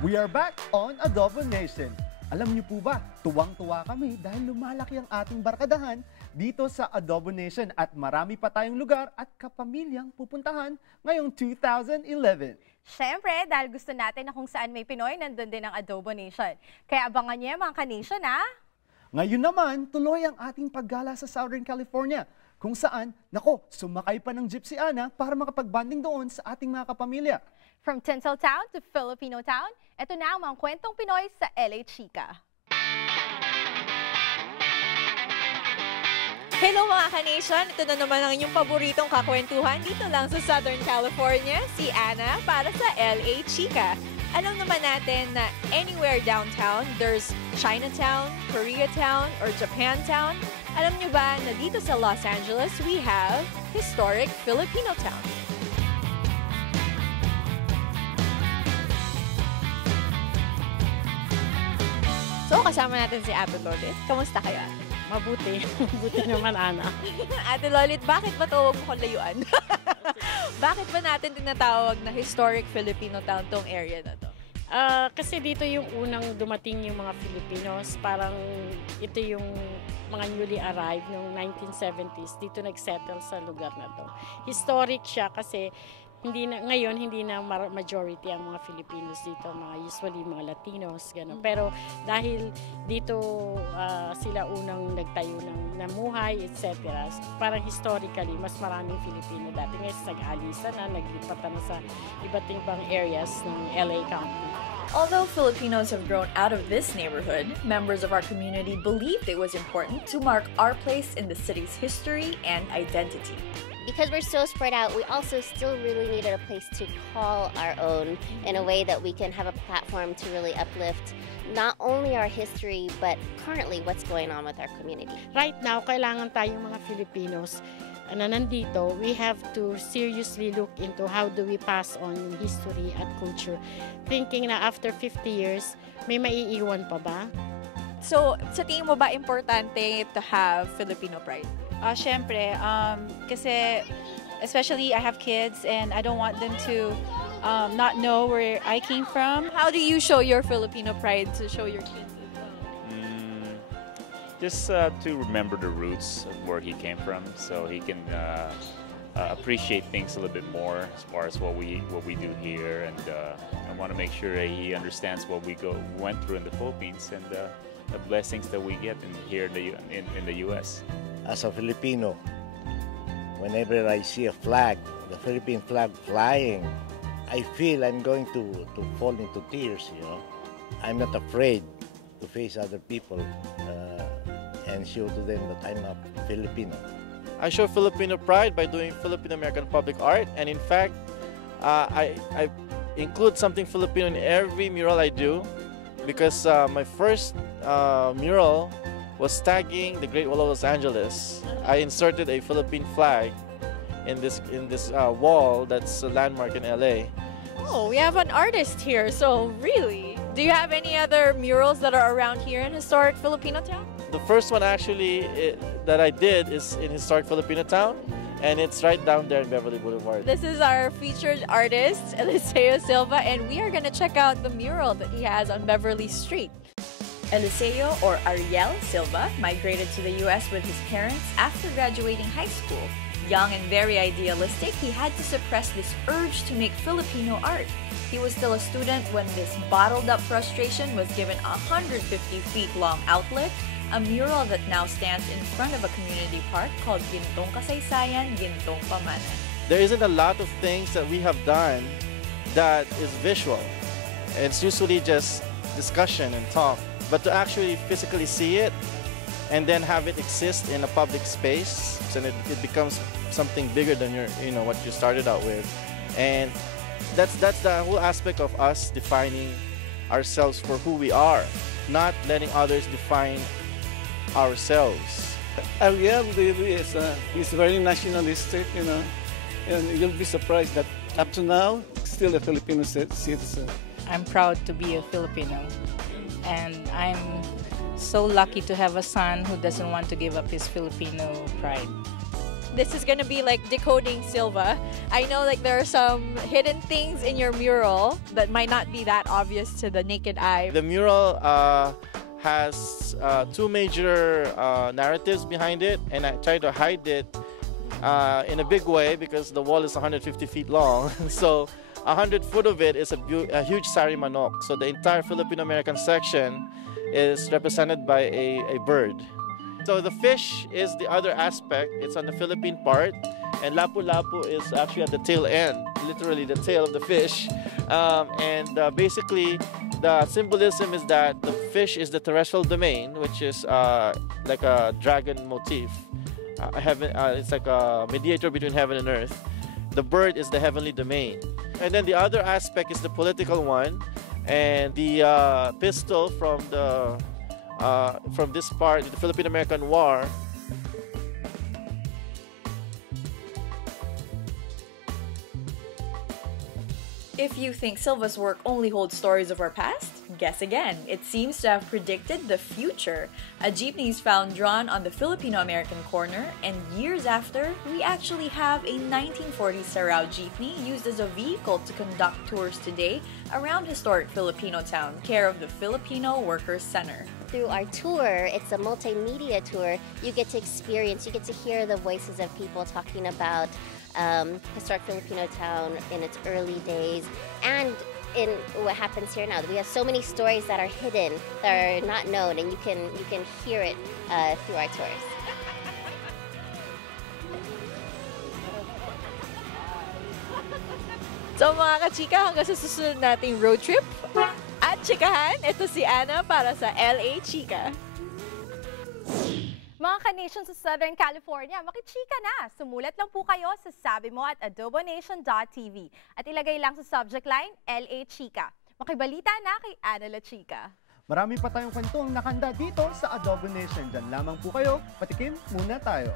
We are back on Adobo Nation. Alam niyo po ba, tuwang-tuwa kami dahil lumalaki ang ating barkadahan dito sa Adobo Nation at marami pa tayong lugar at kapamilyang pupuntahan ngayong 2011. Siyempre, dahil gusto natin na kung saan may Pinoy, nandun din ang Adobo Nation. Kaya abangan niyo mga ka-nation, ha? Ngayon naman, tuloy ang ating paggala sa Southern California, kung saan, sumakay pa ng Gypsy Ana para makapag-banding doon sa ating mga kapamilya. From Tinseltown to Filipinotown, ito na ang mga kwentong Pinoy sa LA Chika. Hello mga ka-nation! Ito na naman ang inyong paboritong kakwentuhan dito lang sa Southern California, si Ana para sa LA Chika. Alam naman natin na anywhere downtown, there's Chinatown, Koreatown, or Japantown. Alam nyo ba na dito sa Los Angeles, we have historic Filipinotown. So, kasama natin si Ate Lolit. Kamusta kayo, Ate? Mabuti. Mabuti naman, Ana. Ate Lolit, bakit ba tawag mo kong layuan? Bakit ba natin tinatawag na historic Filipino town tong area na to? Kasi dito yung unang dumating yung mga Filipinos. Parang ito yung mga newly arrived noong 1970s. Dito nagsettle sa lugar na to. Historic siya kasi ngayon hindi na majority ang mga Filipinos dito, usually mga Latinos, gano'n. Pero dahil dito sila unang nagtayo ng namuhay, etc. Parang historically, mas maraming Filipino dati. Ngayon nag-alisan na, naglipat na sa iba't ibang areas ng LA County. Although Filipinos have grown out of this neighborhood, members of our community believed it was important to mark our place in the city's history and identity. Because we're so spread out, we also still really needed a place to call our own in a way that we can have a platform to really uplift not only our history, but currently what's going on with our community. Right now, kailangan tayong mga Filipinos na nandito, we have to seriously look into how do we pass on yung history at culture. Thinking na after 50 years, may maiiwan pa ba? So, sa tingin mo ba importante to have Filipino pride? Siyempre, kasi especially I have kids and I don't want them to not know where I came from. How do you show your Filipino pride to show your kids as well? Just to remember the roots of where he came from, so he can appreciate things a little bit more as far as what we do here, and I want to make sure he understands what we went through in the Philippines and the blessings that we get here in the U.S. As a Filipino, whenever I see a flag, the Philippine flag flying, I feel I'm going to fall into tears, you know. I'm not afraid to face other people and show to them that I'm a Filipino. I show Filipino pride by doing Filipino-American public art, and in fact, I include something Filipino in every mural I do, because my first mural was tagging the Great Wall of Los Angeles. I inserted a Philippine flag in this wall that's a landmark in LA. Oh, we have an artist here, so really? Do you have any other murals that are around here in historic Filipinotown? The first one actually that I did is in historic Filipinotown, and it's right down there in Beverly Boulevard. This is our featured artist, Eliseo Silva, and we are gonna check out the mural that he has on Beverly Street. Eliseo, or Ariel Silva, migrated to the U.S. with his parents after graduating high school. Young and very idealistic, he had to suppress this urge to make Filipino art. He was still a student when this bottled-up frustration was given a 150-feet-long outlet, a mural that now stands in front of a community park called Gintong Kasaysayan, Gintong Pamanan. There isn't a lot of things that we have done that is visual. It's usually just discussion and talk. But to actually physically see it and then have it exist in a public space, so it becomes something bigger than what you started out with. And that's the whole aspect of us defining ourselves for who we are, not letting others define ourselves. Ariel really is he's very nationalistic, and you'll be surprised that up to now, still a Filipino citizen. I'm proud to be a Filipino, and I'm so lucky to have a son who doesn't want to give up his Filipino pride. This is gonna be like decoding Silva. I know like there are some hidden things in your mural that might not be that obvious to the naked eye. The mural has two major narratives behind it, and I try to hide it in a big way because the wall is 150 feet long. So 100 foot of it is a huge sari manok. So the entire Filipino-American section is represented by a bird. So the fish is the other aspect. It's on the Philippine part, and lapu-lapu is actually at the tail end, literally the tail of the fish. Basically, the symbolism is that the fish is the terrestrial domain, which is like a dragon motif. It's like a mediator between heaven and earth. The bird is the heavenly domain. And then the other aspect is the political one, and the pistol from this part, the Philippine-American War. If you think Silva's work only holds stories of our past, guess again. It seems to have predicted the future. A jeepney is found drawn on the Filipino-American corner, and years after, we actually have a 1940s Sarao jeepney used as a vehicle to conduct tours today around historic Filipinotown, care of the Filipino Workers Center. Through our tour, it's a multimedia tour, you get to experience, you get to hear the voices of people talking about historic Filipinotown in its early days and in what happens here now. We have so many stories that are hidden, that are not known, and you can hear it through our tours. So mga ka-chika, hanggang sa susunod nating road trip at chikahan, ito si Ana para sa LA Chika. Mga ka-nation sa Southern California, makichika na! Sumulat lang po kayo sa sabi mo at adobonation.tv at ilagay lang sa subject line, LA Chika. Makibalita na kay Ana La Chika. Marami pa tayong kwentong nakanda dito sa Adobo Nation. Diyan lamang po kayo, patikim muna tayo.